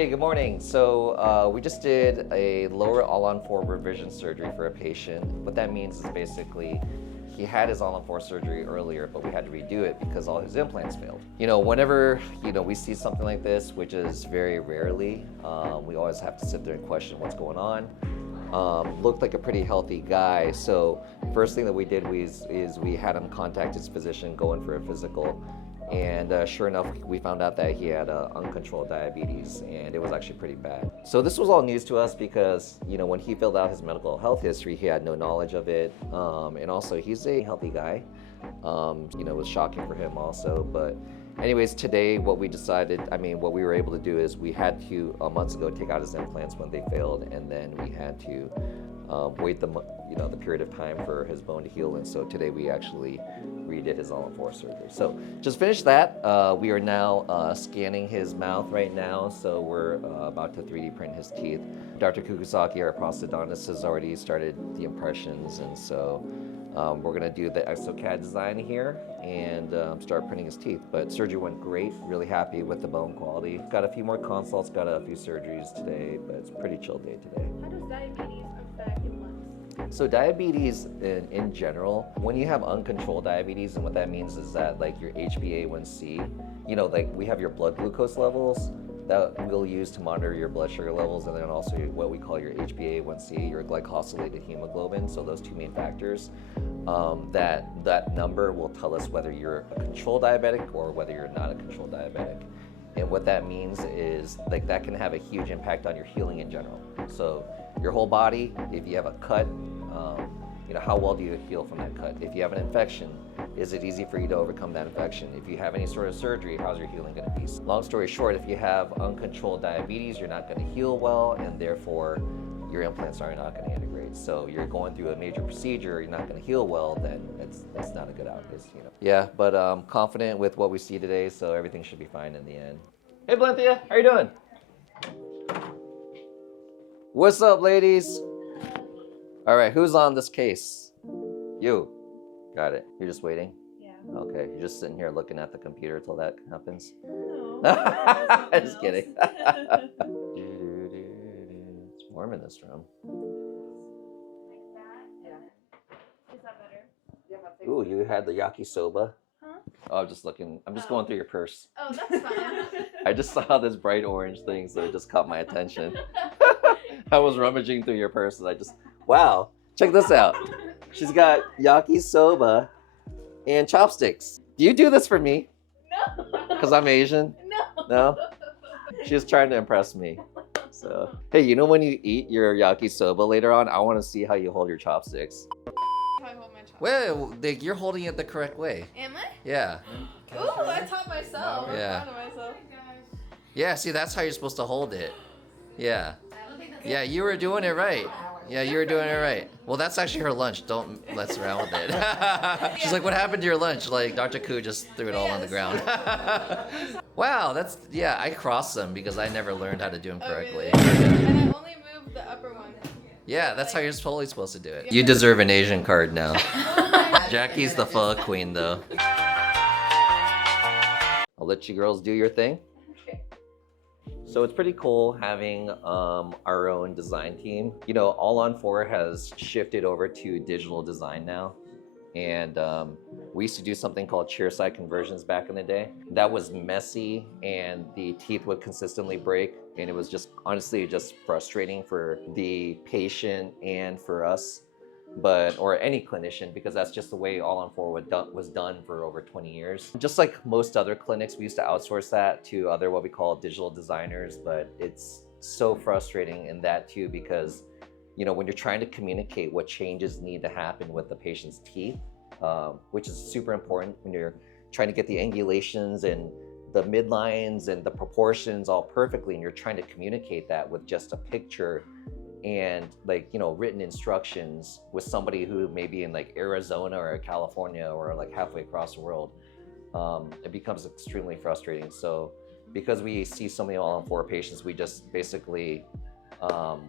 Hey, good morning. So we just did a lower all-on-4 revision surgery for a patient. What that means is basically he had his all-on-4 surgery earlier, but we had to redo it because all his implants failed. Whenever we see something like this, which is very rarely, we always have to sit there and question what's going on. Looked like a pretty healthy guy. So first thing that we did is we had him contact his physician, go in for a physical. And sure enough, we found out that he had uncontrolled diabetes, and it was actually pretty bad. So this was all news to us because, when he filled out his medical health history, he had no knowledge of it. And also, he's a healthy guy. It was shocking for him also. But anyways, today what we were able to do is we had to, months ago, take out his implants when they failed, and then we had to wait the period of time for his bone to heal. And so today we actually redid his all-on-4 surgery. So just finished that. We are now scanning his mouth right now. So we're about to 3D print his teeth. Dr. Kukusaki, our prosthodontist, has already started the impressions. And so we're gonna do the exocad design here and start printing his teeth. But surgery went great, really happy with the bone quality. Got a few more consults, got a few surgeries today, but it's a pretty chill day today. How does diabetes affect implants? So diabetes in general, when you have uncontrolled diabetes, and what that means is that your HbA1c, we have your blood glucose levels that we'll use to monitor your blood sugar levels, and then also what we call your HbA1c, your glycosylated hemoglobin. So those two main factors, that number will tell us whether you're a controlled diabetic or whether you're not a controlled diabetic. And what that means is that can have a huge impact on your healing in general. So your whole body, if you have a cut, how well do you heal from that cut? If you have an infection, is it easy for you to overcome that infection? If you have any sort of surgery, how's your healing going to be? Long story short, if you have uncontrolled diabetes, you're not going to heal well, and therefore your implants are not going to integrate. So you're going through a major procedure, you're not going to heal well, then that's not a good outcome. Yeah, but I'm confident with what we see today, so everything should be fine in the end. Hey, Blenthia, how you doing? What's up, ladies? All right, who's on this case? You. Got it. You're just waiting? Yeah. Okay, you're just sitting here looking at the computer till that happens? No. Just kidding. It's warm in this room. Like that? Yeah. Is that better? Ooh, you had the yakisoba? Huh? Oh, I'm just going through your purse. Oh, that's fine. I just saw this bright orange thing, so it just caught my attention. I was rummaging through your purse and wow, check this out. She's got yakisoba and chopsticks. Do you do this for me? No. Because I'm Asian? No. No? She's trying to impress me. So, hey, when you eat your yakisoba later on, I want to see how you hold your chopsticks. How I hold my chopsticks. Wait, you're holding it the correct way. Am I? Yeah. Ooh, I taught myself. Yeah. I'm proud of myself. Yeah, see, that's how you're supposed to hold it. Yeah. Yeah, you were doing it right. Yeah, you were doing it right. Well, that's actually her lunch. Don't mess around with it. She's like, what happened to your lunch? Dr. Koo just threw it all on the ground. Wow, I crossed them because I never learned how to do them correctly. Oh, really? And I only moved the upper one. Yeah, that's how you're totally supposed to do it. You deserve an Asian card now. Jackie's the pho queen, though. I'll let you girls do your thing. So it's pretty cool having our own design team. All-on-4 has shifted over to digital design now. And we used to do something called chairside conversions back in the day. That was messy and the teeth would consistently break. And it was honestly just frustrating for the patient and for us, or any clinician, because that's just the way All-on-4 was done for over 20 years. Just like most other clinics, we used to outsource that to other what we call digital designers, but it's so frustrating in that too, because when you're trying to communicate what changes need to happen with the patient's teeth, which is super important when you're trying to get the angulations and the midlines and the proportions all perfectly, and you're trying to communicate that with just a picture and written instructions with somebody who may be in Arizona or California or halfway across the world, it becomes extremely frustrating. So because we see so many all-on-4 patients, we just basically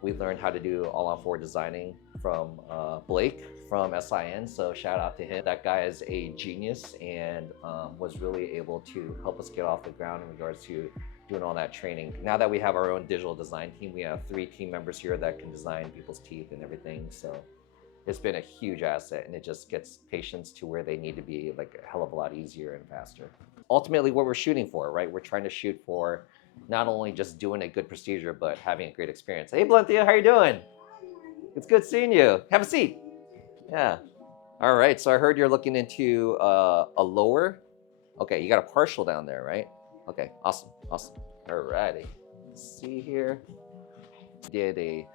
we learned how to do all-on-4 designing from Blake from SIN, so shout out to him. That guy is a genius and was really able to help us get off the ground in regards to doing all that training. Now that we have our own digital design team, we have 3 team members here that can design people's teeth and everything. So it's been a huge asset, and it just gets patients to where they need to be like a hell of a lot easier and faster. Ultimately, what we're shooting for, right? We're trying to shoot for not only just doing a good procedure, but having a great experience. Hey, Blenthia, how you doing? It's good seeing you. Have a seat. Yeah. All right, so I heard you're looking into a lower. Okay, you got a partial down there, right? Okay, awesome, awesome. All righty. Let's see here. Did a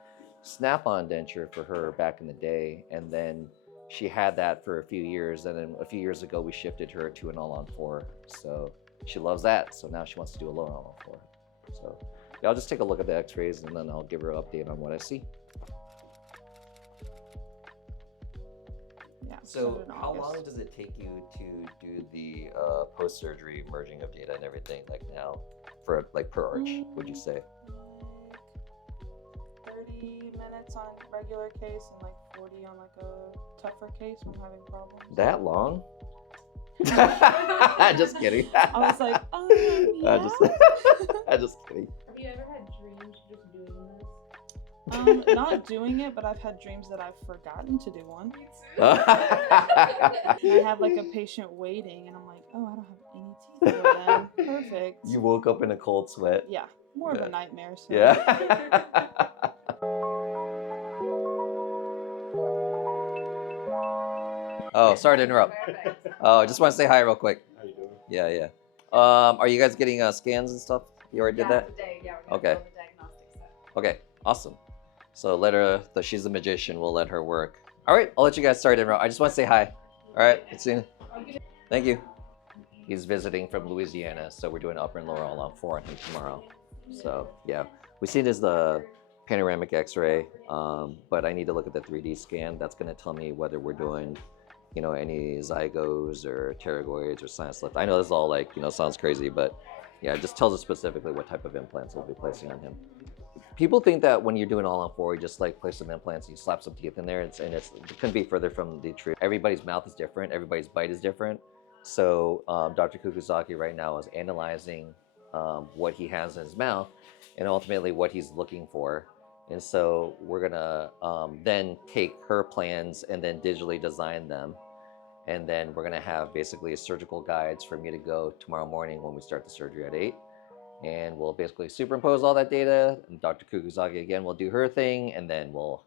snap-on denture for her back in the day, and then she had that for a few years, and then a few years ago we shifted her to an all-on-4. So she loves that, so now she wants to do a lower all-on-4. So yeah, I'll just take a look at the x-rays, and then I'll give her an update on what I see. So how long does it take you to do the post-surgery merging of data and everything, like now, for like per arch, would you say? 30 minutes on regular case and like 40 on like a tougher case when I'm having problems. That long? Just kidding. I was like, yeah. I'm just kidding. Have you ever had dreams just doing this? Not doing it, but I've had dreams that I've forgotten to do one. Oh. And I have like a patient waiting, and I'm like, oh, I don't have any teeth for them. Perfect. You woke up in a cold sweat. Yeah, more of a nightmare. So. Yeah. Oh, sorry to interrupt. Oh, I just want to say hi real quick. How you doing? Yeah, yeah. Are you guys getting scans and stuff? You already did that? Today, yeah, we're gonna build the diagnostic set. Okay, awesome. So let her, she's a magician, we'll let her work. All right, I'll let you guys start in. I just want to say hi. All right, see you. Thank you. He's visiting from Louisiana, so we're doing upper and lower all-on-4 on him tomorrow. So yeah, we see it as the panoramic x-ray, but I need to look at the 3D scan. That's gonna tell me whether we're doing, you know, any zygos or pterygoids or sinus lift. I know this all like, you know, sounds crazy, but yeah, it just tells us specifically what type of implants we'll be placing on him. People think that when you're doing all-on-4, you just like place some implants, you slap some teeth in there, it couldn't be further from the truth. Everybody's mouth is different, everybody's bite is different. So Dr. Kukusaki right now is analyzing what he has in his mouth and ultimately what he's looking for. And so we're gonna then take her plans and then digitally design them. And then we're gonna have basically surgical guides for me to go tomorrow morning when we start the surgery at 8. And we'll basically superimpose all that data, and Dr. Kukusaki again will do her thing, and then we'll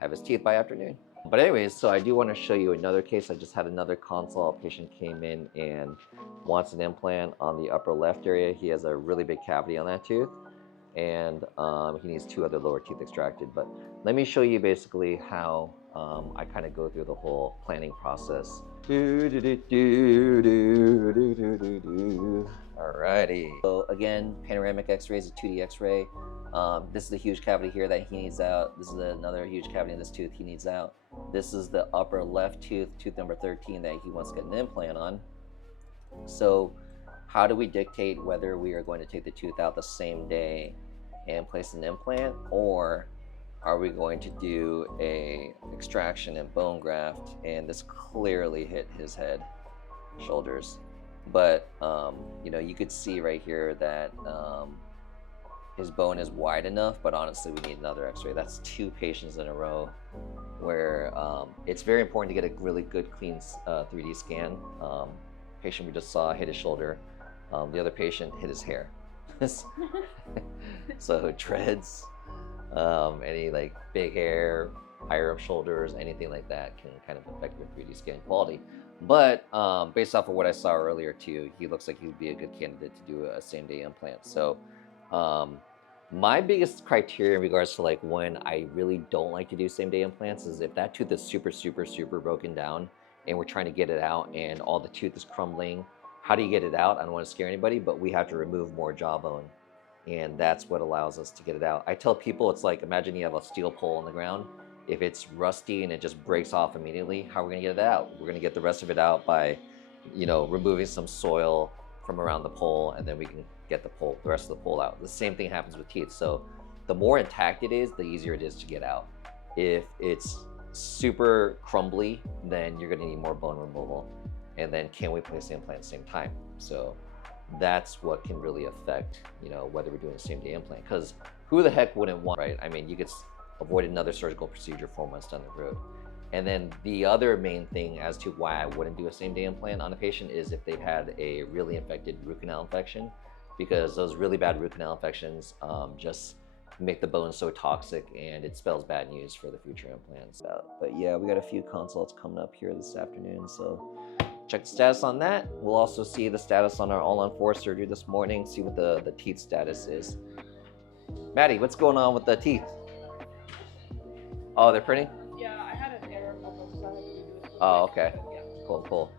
have his teeth by afternoon. But anyways, so I do want to show you another case. I just had another consult. A patient came in and wants an implant on the upper left area. He has a really big cavity on that tooth, and he needs 2 other lower teeth extracted. But let me show you basically how I kind of go through the whole planning process. Alrighty. So again, panoramic x-ray is a 2D x-ray. This is the huge cavity here that he needs out. This is another huge cavity in this tooth he needs out. This is the upper left tooth, tooth number 13 that he wants to get an implant on. So how do we dictate whether we are going to take the tooth out the same day and place an implant, or are we going to do a extraction and bone graft? And this clearly hit his head, shoulders. But you know, you could see right here that his bone is wide enough, but honestly we need another x-ray. That's 2 patients in a row where it's very important to get a really good clean 3D scan. Patient we just saw hit his shoulder. The other patient hit his hair. So dreads, any like big hair, higher up shoulders, anything like that can kind of affect your 3D scan quality. But based off of what I saw earlier too, he looks like he would be a good candidate to do a same-day implant. So my biggest criteria in regards to like when I really don't like to do same-day implants is if that tooth is super broken down and we're trying to get it out and all the tooth is crumbling. How do you get it out? I don't want to scare anybody, but we have to remove more jawbone, and that's what allows us to get it out. I tell people it's like, imagine you have a steel pole on the ground. If it's rusty and it just breaks off immediately, how are we gonna get it out? We're gonna get the rest of it out by, you know, removing some soil from around the pole, and then we can get the rest of the pole out. The same thing happens with teeth. So the more intact it is, the easier it is to get out. If it's super crumbly, then you're gonna need more bone removal. And then can we place the implant at the same time? So that's what can really affect, you know, whether we're doing a same-day implant. Because who the heck wouldn't want, right? I mean, you could avoid another surgical procedure 4 months down the road. And then the other main thing as to why I wouldn't do a same-day implant on a patient is if they've had a really infected root canal infection, because those really bad root canal infections just make the bone so toxic, and it spells bad news for the future implants. But yeah, we got a few consults coming up here this afternoon, so check the status on that. We'll also see the status on our all-on-4 surgery this morning, see what the teeth status is. Maddie, what's going on with the teeth? Oh, they're printing? Yeah, I had an error couple, so I had to do it. Oh, okay. But yeah. Cool.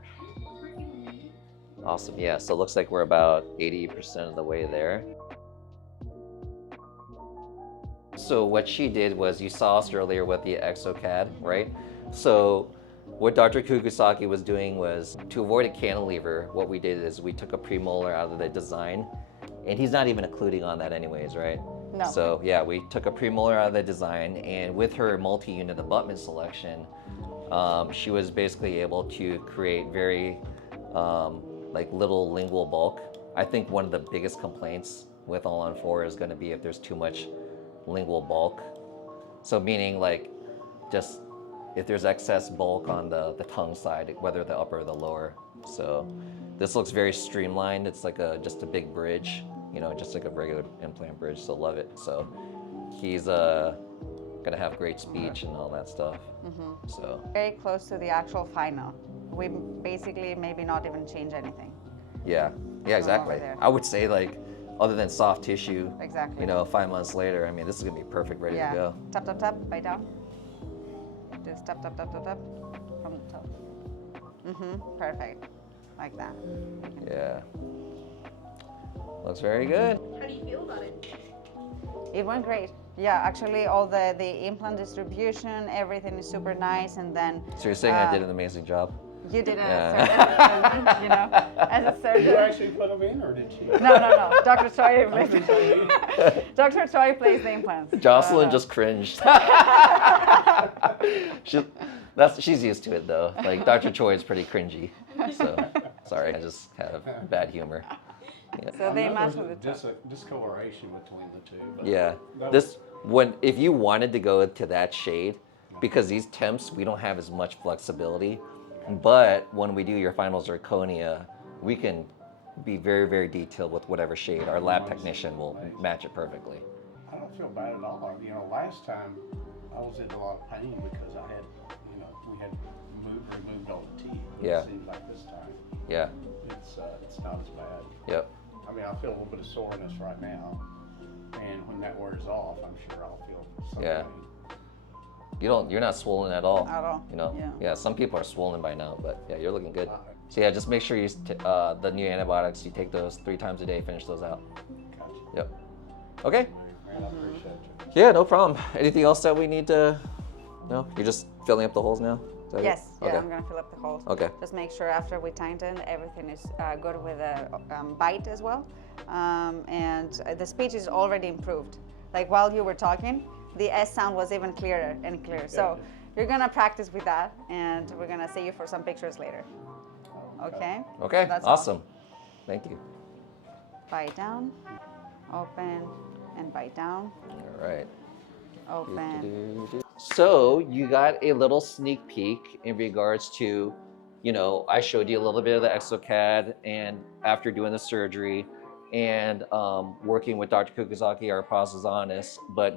Awesome, yeah, so it looks like we're about 80% of the way there. So what she did was, you saw us earlier with the exocad, right? So what Dr. Kukusaki was doing was, to avoid a cantilever, what we did is we took a premolar out of the design, and he's not even occluding on that anyways, right? No. So yeah, we took a premolar out of the design, and with her multi-unit abutment selection, she was basically able to create very like little lingual bulk. I think one of the biggest complaints with all-on-4 is going to be if there's too much lingual bulk. So meaning like just if there's excess bulk on the tongue side, whether the upper or the lower. So this looks very streamlined. It's like just a big bridge, you know, just like a regular implant bridge. So love it. So he's gonna have great speech and all that stuff. So Very close to the actual final. We basically maybe not even change anything. yeah, exactly. there. I would say like, other than soft tissue, Exactly. you know, 5 months later, I mean, this is gonna be perfect, ready to go. Tap, tap, tap, bite down. Just tap, tap, tap, tap, tap from the top. Perfect. Like that. Yeah. Looks very good. How do you feel about it? It went great. Yeah, actually all the implant distribution, everything is super nice, and then So you're saying I did an amazing job? you did Yeah. you know, as a Did you surgeon. actually put them in, or did she? No. Dr. Choi plays. Dr. Choi plays the implants. Jocelyn just cringed. She's used to it though. Like Dr. Choi is pretty cringy. So sorry, I just have bad humor. So they I know match there's with a the top. discoloration between the two. But Yeah. that If you wanted to go to that shade, because these temps, we don't have as much flexibility. But when we do your final zirconia, we can be very, very detailed with whatever shade. Our lab technician will match it perfectly. I don't feel bad at all. You know, last time I was in a lot of pain because I had, you know, we had removed all the teeth. But Yeah. It seems like this time Yeah. it's not as bad. Yep. I mean, I feel a little bit of soreness right now, and when that wears off, I'm sure I'll feel some Yeah. pain. You're not swollen at all. At all. You know. Yeah. Some people are swollen by now, but yeah, you're looking good. Uh, So yeah, just make sure you the new antibiotics, you take those 3 times a day, finish those out. Gotcha. Yep. Okay. Man, I appreciate you. Yeah, no problem. Anything else that we need to? No, you're just filling up the holes now. Is that it? Yes, yeah, Okay. I'm gonna fill up the holes. Okay. Just make sure after we tighten, everything is good with the bite as well. And the speech is already improved. Like while you were talking, the S sound was even clearer and clearer. So you're gonna practice with that, and we're gonna see you for some pictures later. Okay? Okay. That's all. Awesome. Thank you. Bite down, open, and bite down, All right. open. So you got a little sneak peek in regards to, you know, I showed you a little bit of the exocad, and after doing the surgery and working with Dr. Kukusaki, our prosthetist, but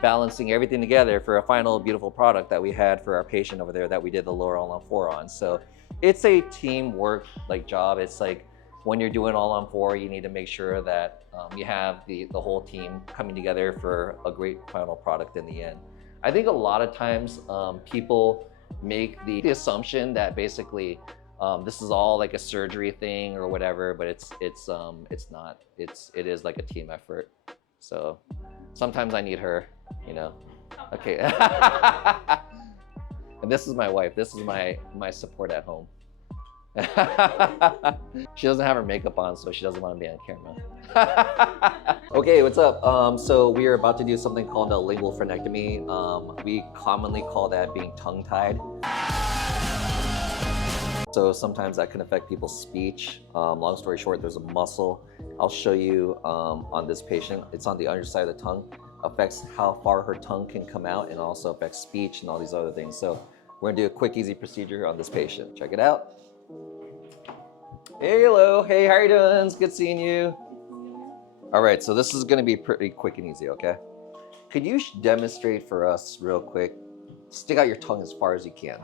balancing everything together for a final beautiful product that we had for our patient over there that we did the lower all-on-4 on. So it's a teamwork like job. It's like when you're doing all-on-4, you need to make sure that you have the whole team coming together for a great final product in the end. I think a lot of times people make the assumption that basically this is all like a surgery thing or whatever, but it's not. It is like a team effort. So sometimes I need her, you know. Okay. And this is my wife. This is my support at home. She doesn't have her makeup on, so she doesn't want to be on camera. Okay, what's up? So we are about to do something called a lingual frenectomy. We commonly call that being tongue-tied. So sometimes that can affect people's speech. Long story short, there's a muscle. I'll show you on this patient. It's on the underside of the tongue. Affects how far her tongue can come out and also affects speech and all these other things. So we're gonna do a quick, easy procedure on this patient. Check it out. Hey, hello. Hey, how you doing? It's good seeing you. All right, so this is gonna be pretty quick and easy, okay? Could you demonstrate for us real quick? Stick out your tongue as far as you can.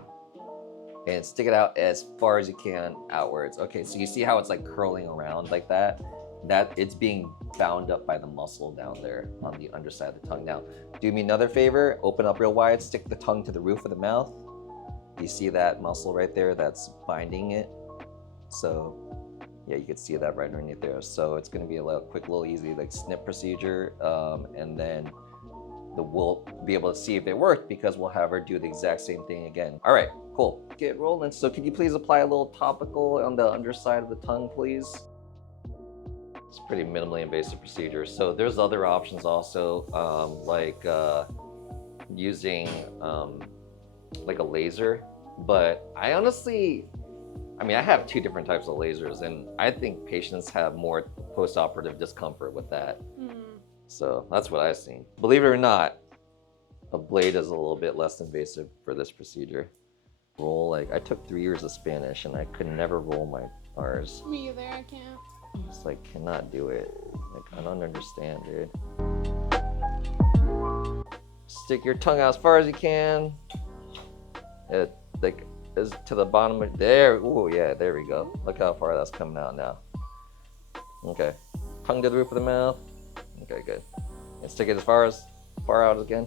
And stick it out as far as you can outwards. Okay, so you see how it's like curling around like that? That it's being bound up by the muscle down there on the underside of the tongue. Now, do me another favor, open up real wide, stick the tongue to the roof of the mouth. Do you see that muscle right there that's binding it? So yeah, you can see that right underneath there. So it's gonna be a quick, little easy like snip procedure. And then we'll be able to see if it worked because we'll have her do the exact same thing again. All right, cool, get rolling. So can you please apply a little topical on the underside of the tongue, please? It's a pretty minimally invasive procedure. So there's other options also, like using like a laser. But I honestly, I have 2 different types of lasers, and I think patients have more post-operative discomfort with that. So that's what I've seen. Believe it or not, a blade is a little bit less invasive for this procedure. Roll, like I took 3 years of Spanish and I could never roll my R's. Me either, I can't. Just like cannot do it. Like I don't understand, dude. Stick your tongue out as far as you can. Like is to the bottom of there. Ooh, yeah, there we go. Look how far that's coming out now. Okay, tongue to the roof of the mouth. Okay, good. And stick it as far out again.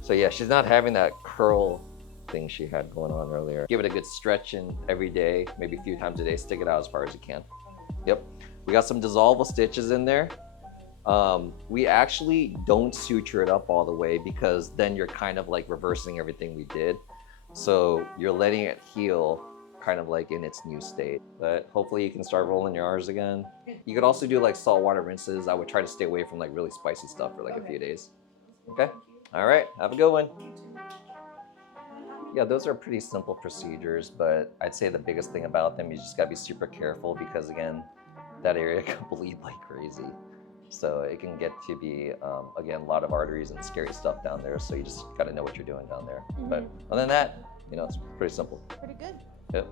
So yeah, she's not having that curl thing she had going on earlier. Give it a good stretching every day, maybe a few times a day. Stick it out as far as you can. Yep. We got some dissolvable stitches in there. We actually don't suture it up all the way because then you're kind of like reversing everything we did. So you're letting it heal kind of like in its new state. But hopefully you can start rolling your R's again. You could also do like saltwater rinses. I would try to stay away from like really spicy stuff for like a few days. Okay? All right, have a good one. Yeah, those are pretty simple procedures, but I'd say the biggest thing about them, you just gotta be super careful because again, that area can bleed like crazy. So it can get to be, again, a lot of arteries and scary stuff down there. So you just gotta know what you're doing down there. But other than that, it's pretty simple. Pretty good. Yep.